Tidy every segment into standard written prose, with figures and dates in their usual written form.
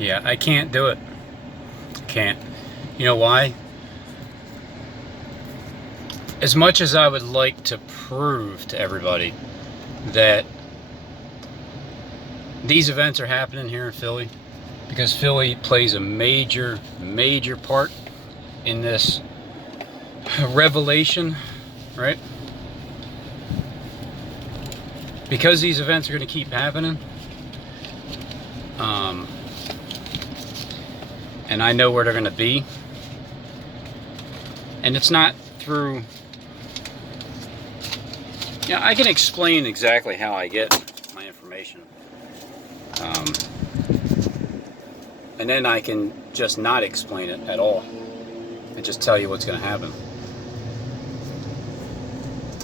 Yeah, I can't do it. Can't. You know why? As much as I would like to prove to everybody that these events are happening here in Philly, because Philly plays a major part in this revelation, right? Because these events are going to keep happening, and I know where they're going to be, and it's not through, yeah, I can explain exactly how I get my information, and then I can just not explain it at all and just tell you what's going to happen,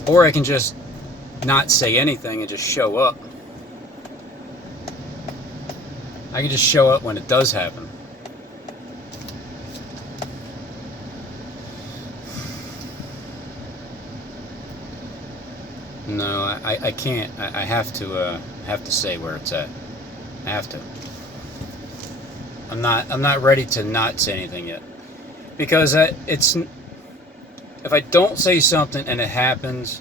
or I can just not say anything and just show up. I can just show up when it does happen. No, I can't. I have to say where it's at. I have to. I'm not ready to not say anything yet, because it's, if I don't say something and it happens,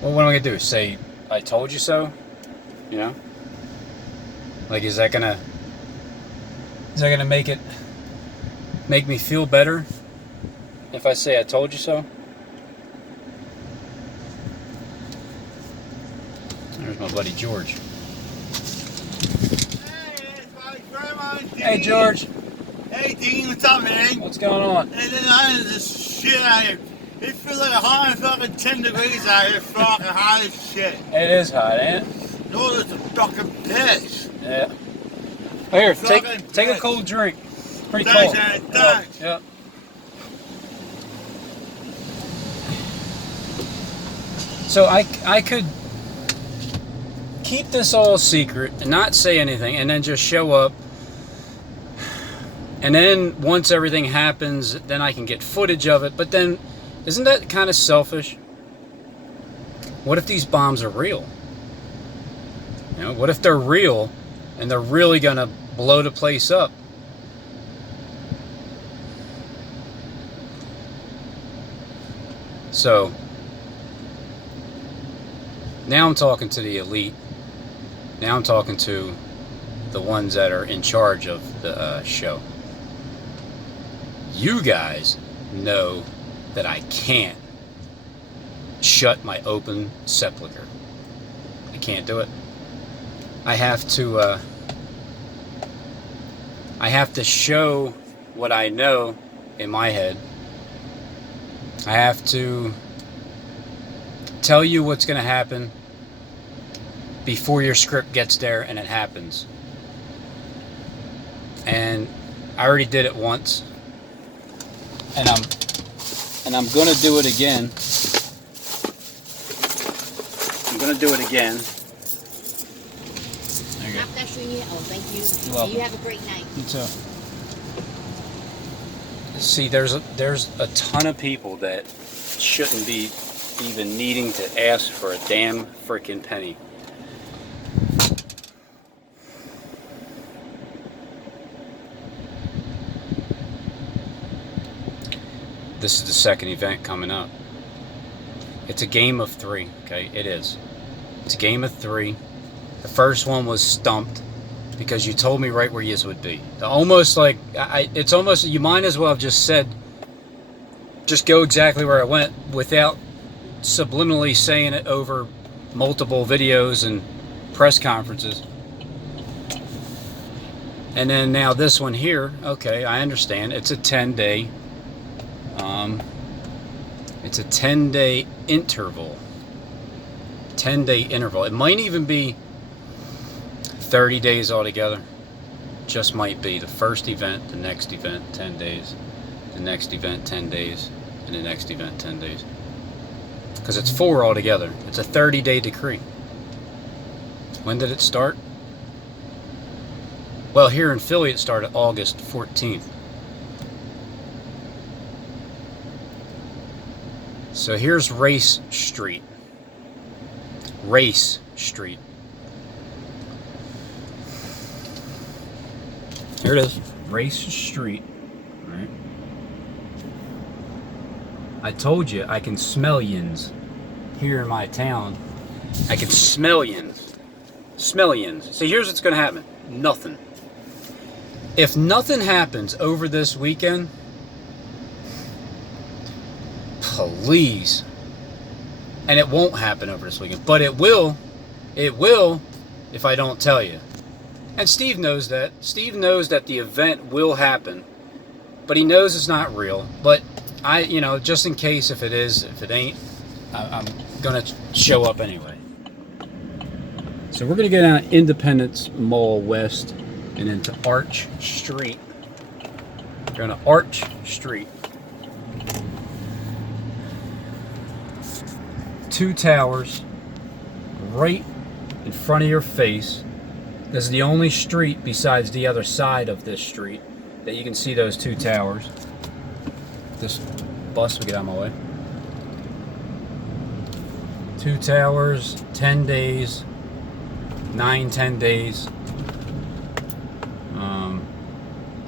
well, what am I gonna do? Say I told you so? You know? Like, is that gonna make me feel better if I say I told you so? There's my buddy George. Hey, George. Hey, Dean, what's up, man? What's going on? Hey, this shit out here. It feels like 110 degrees out here, fucking hot as shit. It is hot, ain't it? No, it's a fucking piss. Yeah. Oh, here, take a cold drink. It's pretty cold. Thanks. Yep. So I could keep this all secret and not say anything, and then just show up, and then once everything happens, then I can get footage of it. But then, isn't that kind of selfish? What if these bombs are real? You know, what if they're real and they're really gonna blow the place up? So now I'm talking to the elite. Now I'm talking to the ones that are in charge of the show. You guys know that I can't shut my open sepulcher. I can't do it. I have to show what I know in my head. I have to tell you what's going to happen before your script gets there and it happens. And I already did it once, and I'm going to do it again. I'm going to do it again. Oh, thank you. You're welcome. You have a great night. You too. See, there's a ton of people that shouldn't be even needing to ask for a damn freaking penny. This is the second event coming up. It's a game of 3, okay? It is. It's a game of 3. The first one was stumped because you told me right where you would be. Almost like, it's almost, you might as well have just said, just go exactly where I went without subliminally saying it over multiple videos and press conferences. And then now this one here, okay, I understand. It's a 10-day, it's a 10-day interval. 10-day interval. It might even be 30 days altogether. Just might be. The first event, the next event, 10 days. The next event, 10 days. And the next event, 10 days. Because it's 4 altogether. It's a 30-day decree. When did it start? Well, here in Philly, it started August 14th. So here's Race Street. Race Street. Here it is. Race Street. All right. I told you I can smell yins here in my town. I can smell yins. Smell yins. See, here's what's going to happen. Nothing. If nothing happens over this weekend, please. And it won't happen over this weekend. But it will. It will if I don't tell you. And Steve knows that. Steve knows that the event will happen. But he knows it's not real. But just in case if it is, if it ain't, I'm going to show up anyway. So we're going to go down Independence Mall West and into Arch Street. We're going to Arch Street. 2 towers right in front of your face. This is the only street besides the other side of this street that you can see those 2 towers. This bus will get out of my way. 2 towers, 10 days, 9-10 days.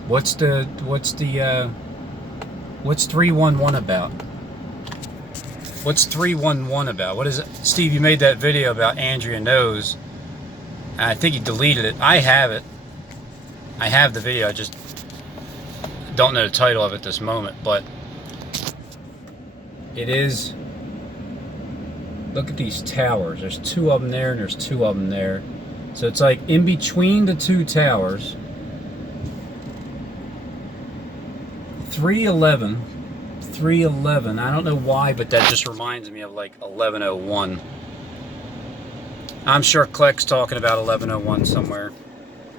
What's 311 about? What's 311 about? What is it? Steve, you made that video about Andrea Knows. I think you deleted it. I have it. I have the video. I just don't know the title of it this moment, but it is. Look at these towers. There's 2 of them there, and there's 2 of them there. So it's like in between the 2 towers. 311. I don't know why, but that just reminds me of like 1101. I'm sure Kleck's talking about 1101 somewhere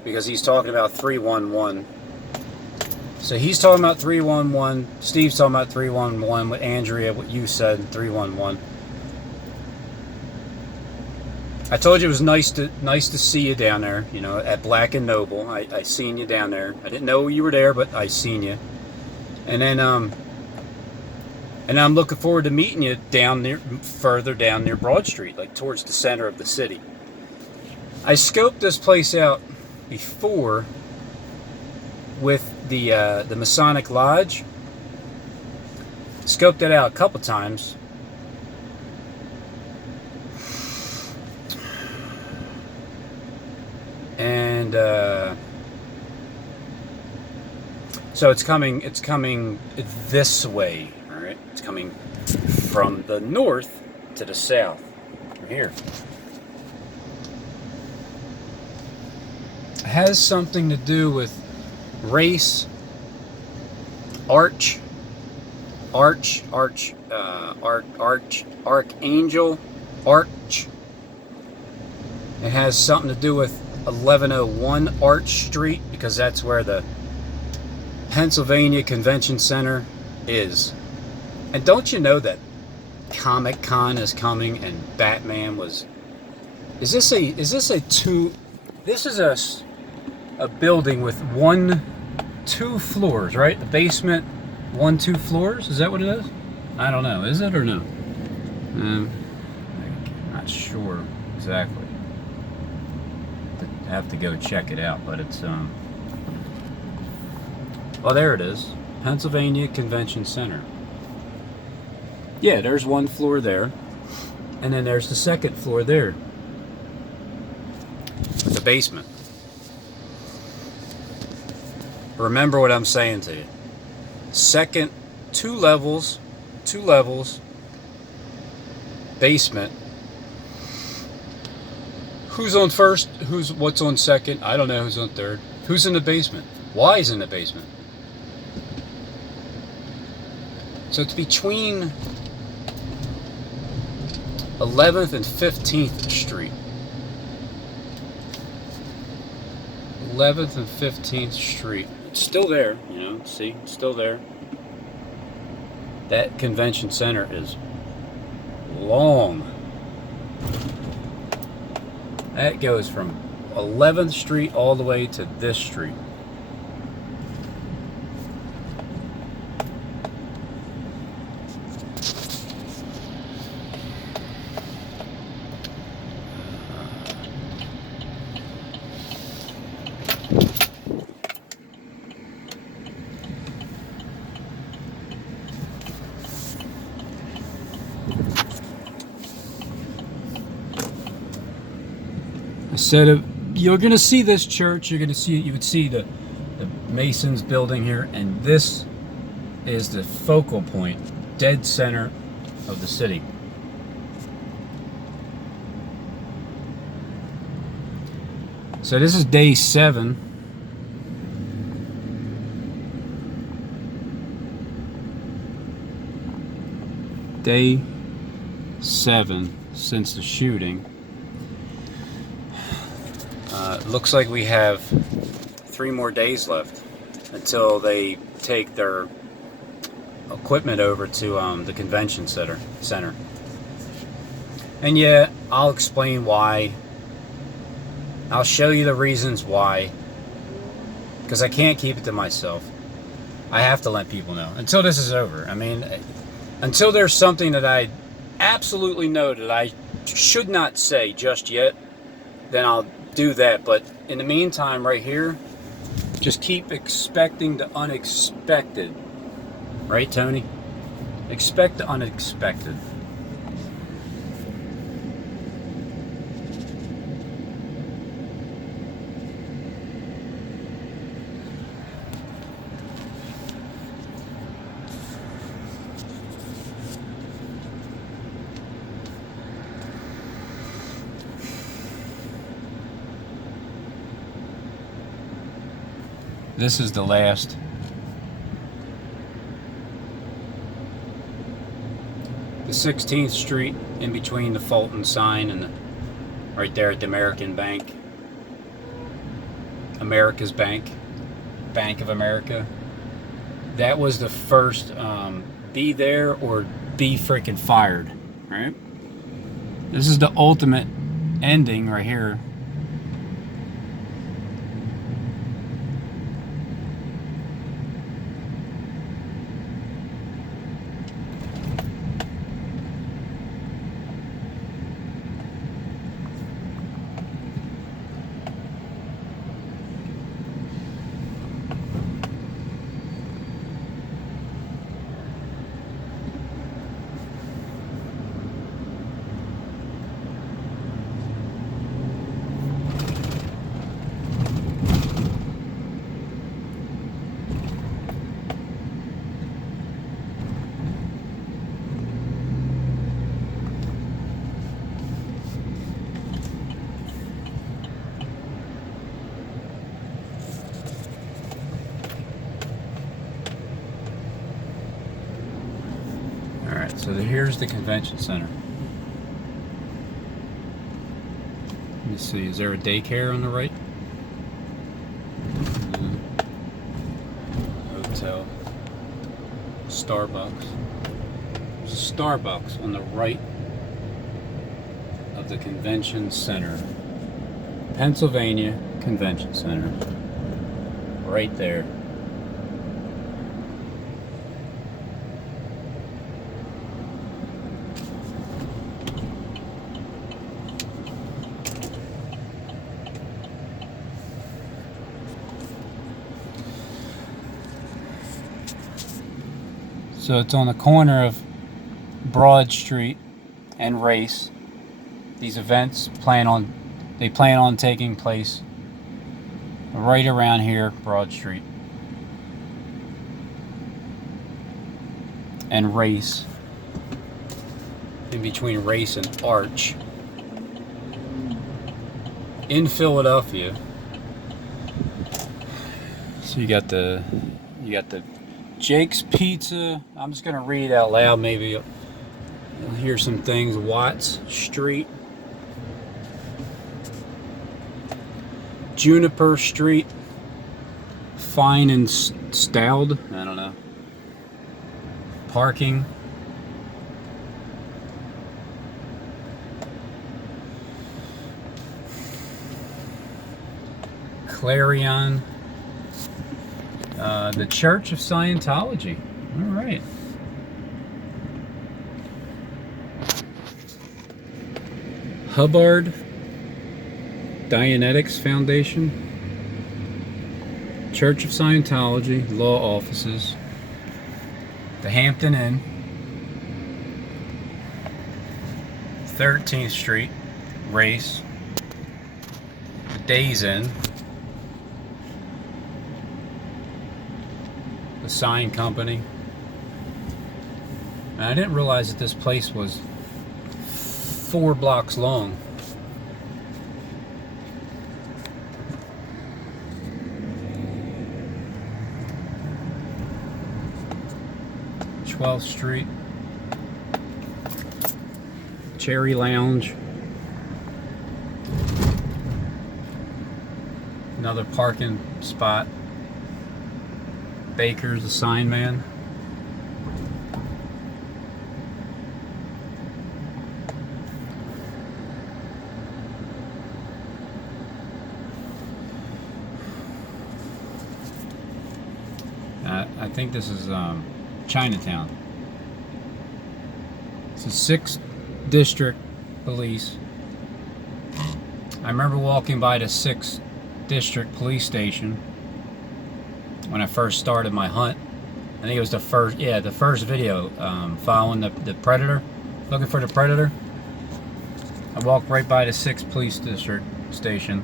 because he's talking about 311. So he's talking about 311. Steve's talking about 311 with Andrea, what you said, 311. I told you it was nice to see you down there, at Black and Noble. I seen you down there. I didn't know you were there, but I seen you. And then I'm looking forward to meeting you further down near Broad Street, like towards the center of the city. I scoped this place out before with the Masonic Lodge. Scoped it out a couple times. And so it's coming this way, all right? It's coming from the north to the south, from here. It has something to do with race, archangel, arch. It has something to do with 1101 Arch Street because that's where the Pennsylvania Convention Center is. And don't you know that Comic-Con is coming and Batman was... This is a building with 2 floors, right? The basement, 2 floors? Is that what it is? I don't know. Is it or no? I'm not sure exactly. I have to go check it out, but it's well, there it is. Pennsylvania Convention Center. Yeah, there's 1 floor there. And then there's the 2nd floor there. The basement. Remember what I'm saying to you. 2nd, 2 levels, basement. Who's on first? What's on second? I don't know who's on third. Who's in the basement? Why is in the basement? So it's between 11th and 15th Street. 11th and 15th Street. It's still there, see, it's still there. That convention center is long. That goes from 11th Street all the way to this street. So you're going to see this church. You would see the Masons building here, and this is the focal point, dead center of the city. So this is day 7. Day 7 since the shooting. Looks like we have 3 more days left until they take their equipment over to the convention center. And yeah, I'll explain why. I'll show you the reasons why, because I can't keep it to myself. I have to let people know until this is over. I mean, until there's something that I absolutely know that I should not say just yet, then I'll do that. But in the meantime, right here, just keep expecting the unexpected. Right, Tony? Expect the unexpected. This is the last. The 16th Street, in between the Fulton sign and right there at the American Bank. America's Bank. Bank of America. That was the first be there or be freaking fired. Right? This is the ultimate ending right here. So here's the convention center. Let me see, is there a daycare on the right? Hotel. Starbucks. There's a Starbucks on the right of the convention center. Pennsylvania Convention Center. Right there. So it's on the corner of Broad Street and Race. These events plan on taking place right around here, Broad Street and Race, in between Race and Arch, in Philadelphia. So you got the Jake's Pizza. I'm just gonna read out loud. Maybe you'll hear some things. Watts Street, Juniper Street, Fine and Stout. I don't know. Parking. Clarion. The Church of Scientology. All right. Hubbard Dianetics Foundation. Church of Scientology, law offices. The Hampton Inn. 13th Street, Race. days in. The sign company. And I didn't realize that this place was 4 blocks long. th Street. Cherry Lounge. Another parking spot. Baker's, the sign man. I think this is Chinatown. It's a 6th District Police. I remember walking by the 6th District Police Station when I first started my hunt. I think it was the first video following the predator, looking for the predator. I walked right by the 6th Police District Station.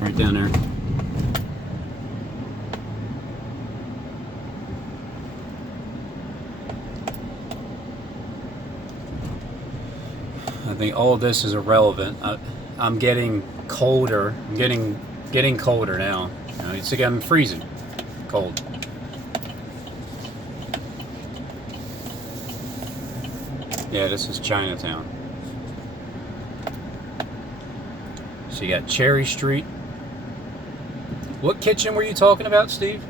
Right down there. I think all of this is irrelevant. I'm getting colder. I'm getting colder now. You know, it's like I'm freezing cold. Yeah, this is Chinatown. So you got Cherry Street. What kitchen were you talking about, Steve?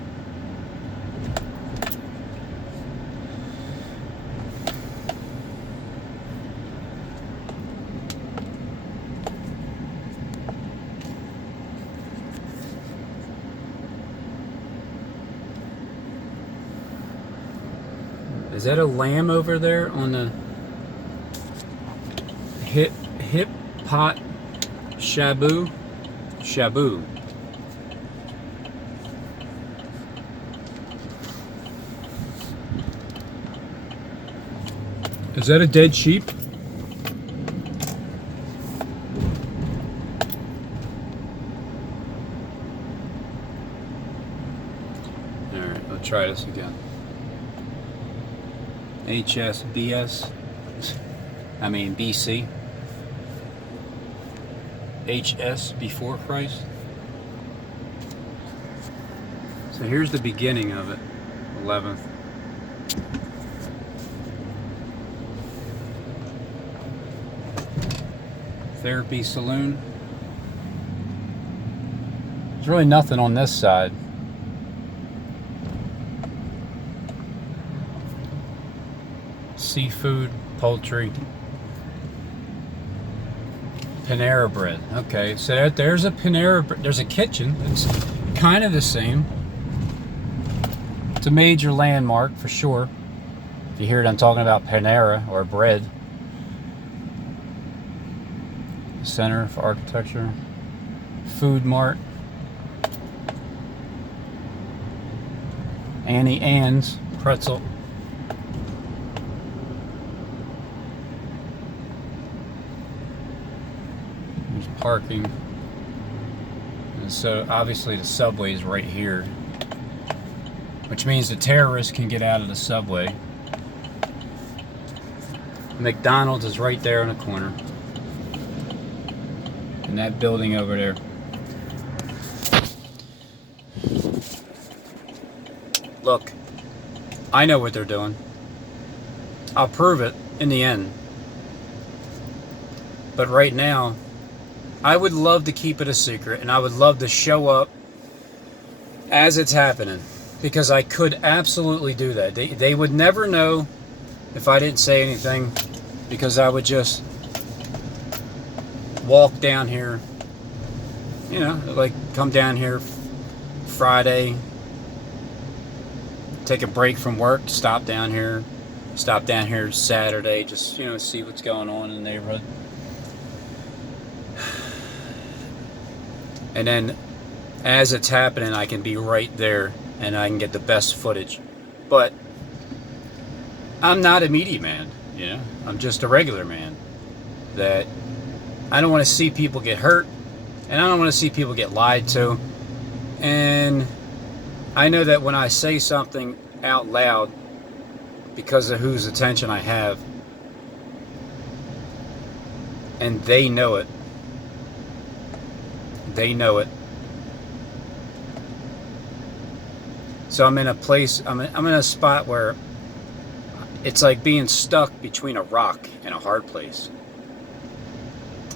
Is that a lamb over there on the hip pot shabu? Shabu. Is that a dead sheep? Alright, let's try this again. HSBS, I mean BC, HS before Christ. So here's the beginning of it, 11th. Therapy Saloon. There's really nothing on this side. Seafood, poultry, Panera Bread. Okay, so there's a Panera Bread. There's a kitchen. It's kind of the same. It's a major landmark for sure. If you hear it, I'm talking about Panera or bread. Center for Architecture. Food Mart. Annie Ann's Pretzel. Parking, and so obviously the subway is right here, which means the terrorists can get out of the subway. McDonald's is right there in the corner, and that building over there. Look, I know what they're doing. I'll prove it in the end, but right now I would love to keep it a secret, and I would love to show up as it's happening, because I could absolutely do that. They would never know if I didn't say anything, because I would just walk down here, you know, like come down here Friday, take a break from work, stop down here Saturday, just, you know, see what's going on in the neighborhood. And then as it's happening, I can be right there and I can get the best footage. But I'm not a media man, you know. I'm just a regular man that I don't want to see people get hurt, and I don't want to see people get lied to. And I know that when I say something out loud, because of whose attention I have, and they know it, so I'm in a place, I'm in a spot where it's like being stuck between a rock and a hard place.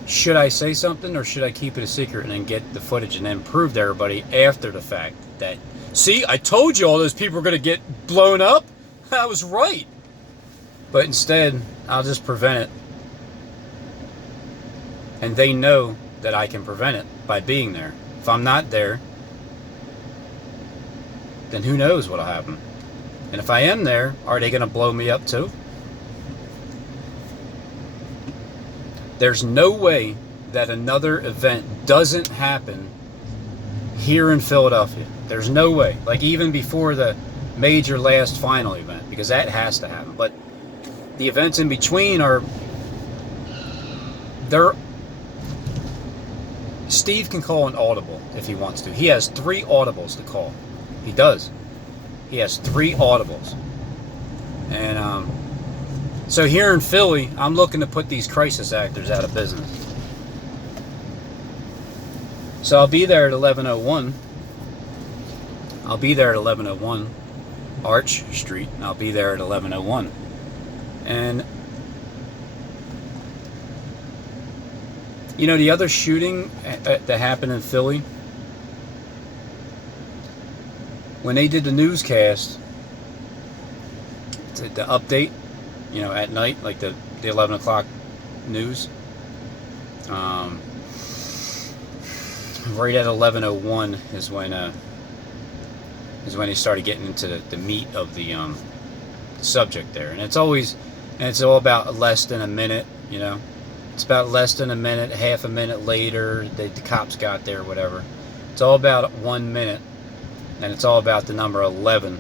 Should I say something, or should I keep it a secret and then get the footage and then prove to everybody after the fact that, see, I told you all those people were going to get blown up? I was right. But instead, I'll just prevent it. And they know that I can prevent it by being there. If I'm not there, then who knows what'll happen. And if I am there, are they going to blow me up too? There's no way that another event doesn't happen here in Philadelphia. There's no way. Like even before the major last final event, because that has to happen. But the events in between are, Steve can call an audible if he wants to. He has 3 audibles to call. He does. He has 3 audibles. And so here in Philly, I'm looking to put these crisis actors out of business. So I'll be there at 11:01. I'll be there at 11:01 Arch Street. I'll be there at 11:01. And you know, the other shooting that happened in Philly, when they did the newscast, the update, you know, at night, like the 11 o'clock news, right at 11:01 is when they started getting into the meat of the subject there. And it's all about less than a minute, you know. It's about less than a minute, half a minute later, the cops got there, whatever. It's all about 1 minute, and it's all about the number 11.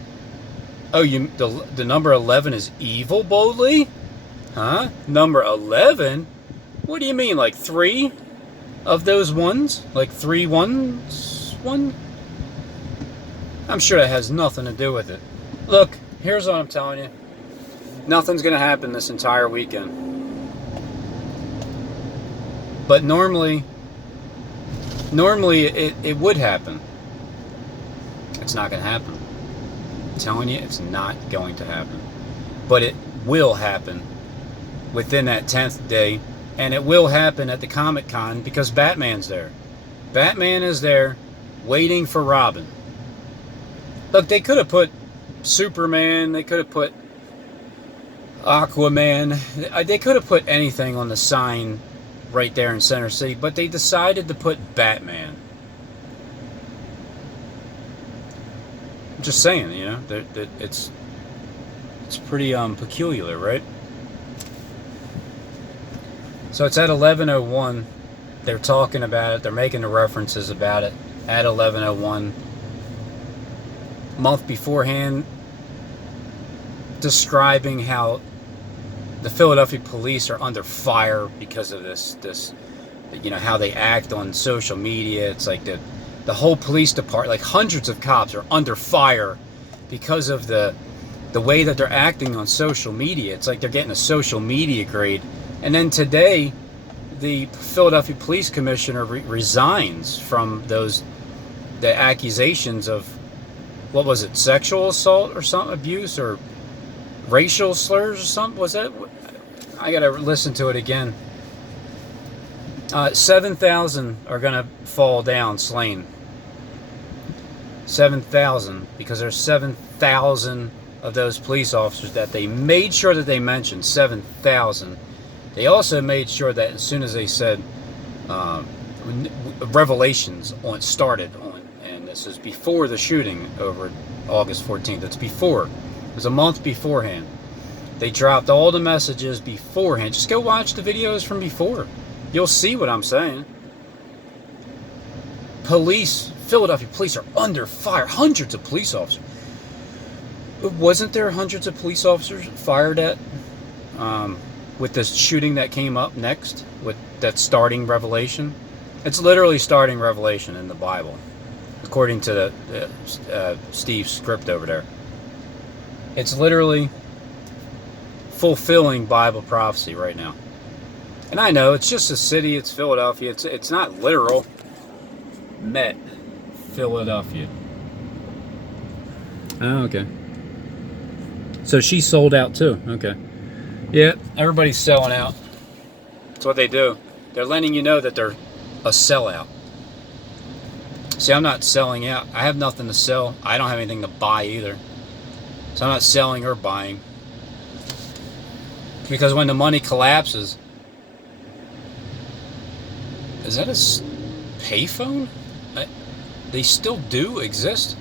Oh, the number 11 is evil, boldly? Huh? Number 11? What do you mean, like 3 of those ones? Like 3 ones? One? I'm sure that has nothing to do with it. Look, here's what I'm telling you. Nothing's going to happen this entire weekend. But normally it would happen. It's not going to happen. I'm telling you, it's not going to happen. But it will happen within that 10th day. And it will happen at the Comic-Con because Batman's there. Batman is there waiting for Robin. Look, they could have put Superman. They could have put Aquaman. They could have put anything on the sign right there in Center City, but they decided to put Batman. I'm just saying, you know, that it's pretty peculiar, right? So it's at 11:01. They're talking about it. They're making the references about it at 11:01. A month beforehand, describing how the Philadelphia police are under fire because of this, you know, how they act on social media. It's like the whole police department, like hundreds of cops, are under fire because of the way that they're acting on social media. It's like they're getting a social media grade. And then today, the Philadelphia police commissioner resigns from the accusations of, what was it, sexual assault or something, abuse, or racial slurs or something? Was that? I gotta listen to it again. 7,000 are gonna fall down slain. 7,000, because there's 7,000 of those police officers that they made sure that they mentioned. 7,000. They also made sure that as soon as they said revelations started on, and this is before the shooting over August 14th. It's before. It was a month beforehand. They dropped all the messages beforehand. Just go watch the videos from before. You'll see what I'm saying. Philadelphia police are under fire. Hundreds of police officers. Wasn't there hundreds of police officers fired at with this shooting that came up next with that's starting Revelation. It's literally starting Revelation in the Bible, according to Steve's script over there. It's literally fulfilling Bible prophecy right now. And I know it's just a city. It's Philadelphia. It's not literal. Met Philadelphia. Oh, okay. So she sold out too. Okay. Yeah, everybody's selling out. That's what they do. They're letting you know that they're a sellout. See, I'm not selling out. I have nothing to sell. I don't have anything to buy either. So I'm not selling or buying. Because when the money collapses... Is that a payphone? They still do exist?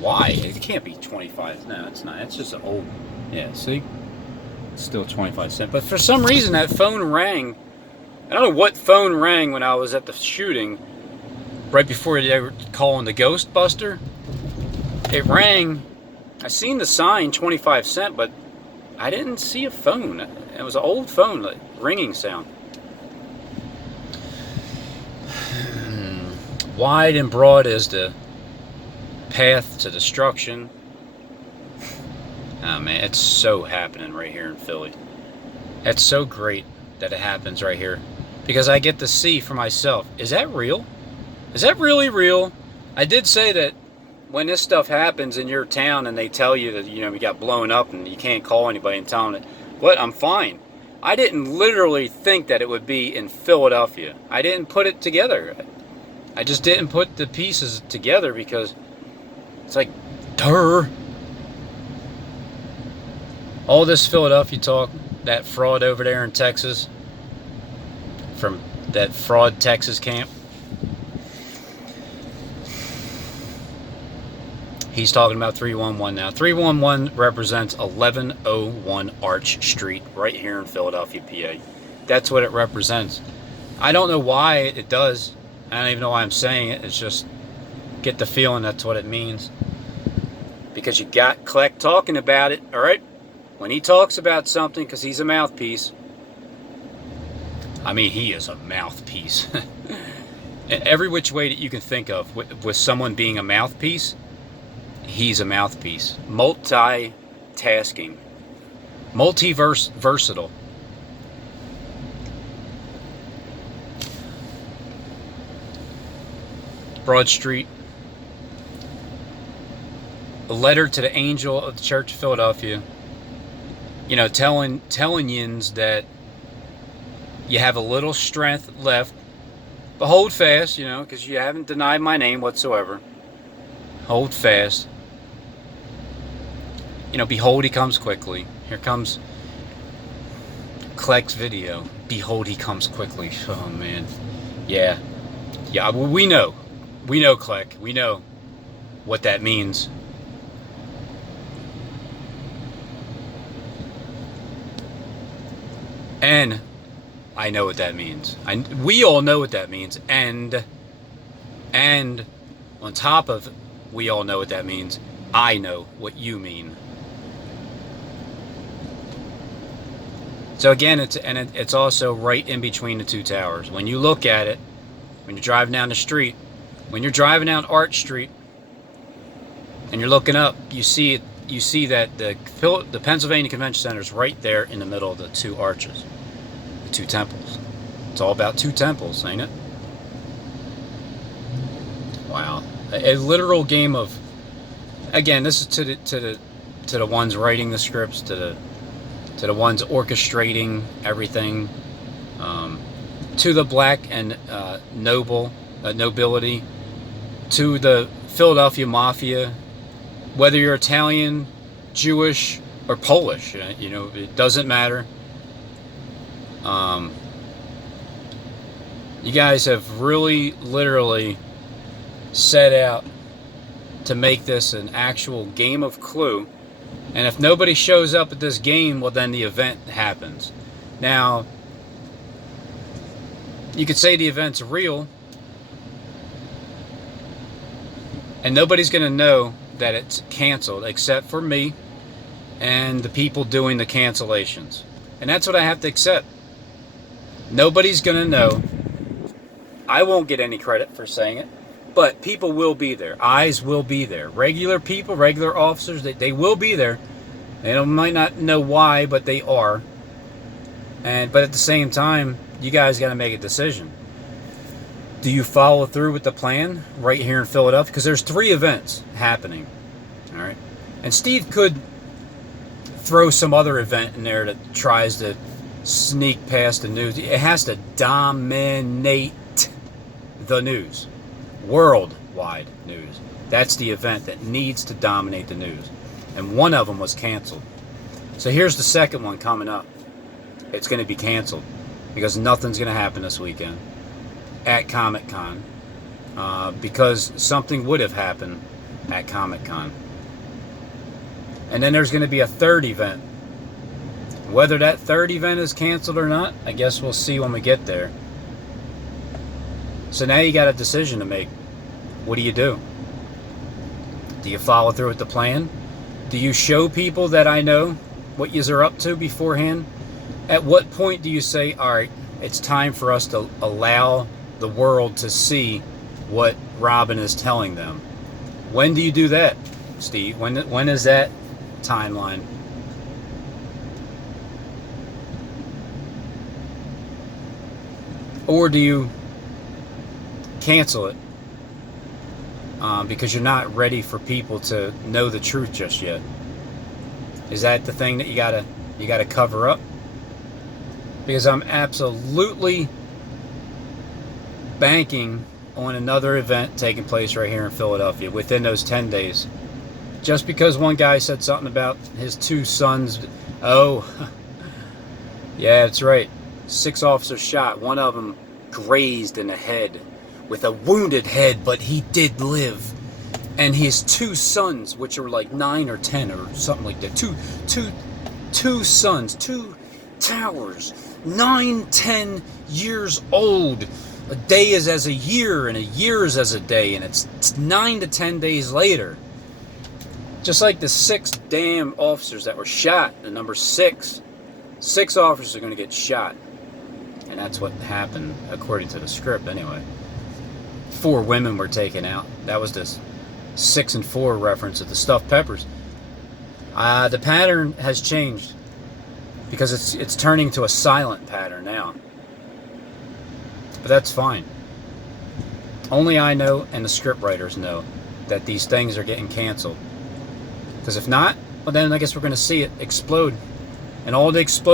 Why? It can't be 25. No, it's not. It's just an old... Yeah, see? It's still 25 cents. But for some reason, that phone rang. I don't know what phone rang when I was at the shooting. Right before they were calling the Ghostbuster. It rang. I seen the sign, 25 cents, but I didn't see a phone. It was an old phone, like ringing sound. Wide and broad is the path to destruction. Oh man, it's so happening right here in Philly. It's so great that it happens right here. Because I get to see for myself, is that real? Is that really real? I did say that when this stuff happens in your town and they tell you that, you know, you got blown up and you can't call anybody and tell them that, what, I'm fine. I didn't literally think that it would be in Philadelphia. I didn't put it together. I just didn't put the pieces together because it's like, duh. All this Philadelphia talk, that fraud over there in Texas, from that fraud Texas camp. He's talking about 311 now. 311 represents 1101 Arch Street right here in Philadelphia, PA. That's what it represents. I don't know why it does. I don't even know why I'm saying it. It's just get the feeling that's what it means. Because you got Kleck talking about it, all right? When he talks about something, because he's a mouthpiece. I mean, he is a mouthpiece. Every which way that you can think of with someone being a mouthpiece, he's a mouthpiece. Multitasking. Versatile. Broad Street. A letter to the angel of the Church of Philadelphia. You know, telling yins that you have a little strength left. But hold fast, you know, because you haven't denied my name whatsoever. Hold fast. You know, behold, he comes quickly. Here comes Kleck's video. Behold, he comes quickly. Oh, man. Yeah. Yeah, we know. We know, Kleck. We know what that means. And I know what that means. We all know what that means. And on top of we all know what that means, I know what you mean. So again, it's also right in between the two towers. When you look at it, when you're driving down the street, when you're driving down Arch Street, and you're looking up, you see that the Pennsylvania Convention Center is right there in the middle of the two arches, the two temples. It's all about two temples, ain't it? Wow, a literal game of. Again, this is to the ones writing the scripts, to the ones orchestrating everything, to the black and nobility, to the Philadelphia Mafia, whether you're Italian, Jewish, or Polish, you know, it doesn't matter. You guys have really, literally set out to make this an actual game of Clue. And if nobody shows up at this game, well, then the event happens. Now, you could say the event's real, and nobody's going to know that it's canceled except for me and the people doing the cancellations. And that's what I have to accept. Nobody's going to know. I won't get any credit for saying it, but people will be there. Eyes will be there. Regular people, regular officers, they will be there. They might not know why, but they are. But at the same time, you guys got to make a decision. Do you follow through with the plan right here in Philadelphia? Because there's 3 events happening. All right. And Steve could throw some other event in there that tries to sneak past the news. It has to dominate the news. Worldwide news. That's the event that needs to dominate the news. And one of them was canceled. So here's the second one coming up. It's going to be canceled because nothing's going to happen this weekend at Comic-Con because something would have happened at Comic-Con. And then there's going to be a third event. Whether that third event is canceled or not, I guess we'll see when we get there. So now you got a decision to make. What do you do? Do you follow through with the plan? Do you show people that I know what yous are up to beforehand? At what point do you say, all right, it's time for us to allow the world to see what Robin is telling them? When do you do that, Steve? When is that timeline? Or do you cancel it because you're not ready for people to know the truth just yet? Is that the thing that you gotta cover up? Because I'm absolutely banking on another event taking place right here in Philadelphia within those 10 days. Just because one guy said something about his 2 sons. Oh, yeah, that's right. 6 officers shot. One of them grazed in the head with a wounded head, but he did live. And his 2 sons, which are like 9 or 10 or something like that. Two sons, 2 towers, 9, 10 years old. A day is as a year, and a year is as a day, and it's 9 to 10 days later. Just like the 6 damn officers that were shot, the number 6. 6 officers are going to get shot. And that's what happened, according to the script, anyway. 4 women were taken out. That was this 6 and 4 reference of the stuffed peppers. The pattern has changed because it's turning to a silent pattern now. But that's fine. Only I know and the script writers know that these things are getting canceled. Because if not, well then I guess we're going to see it explode. And all the explosions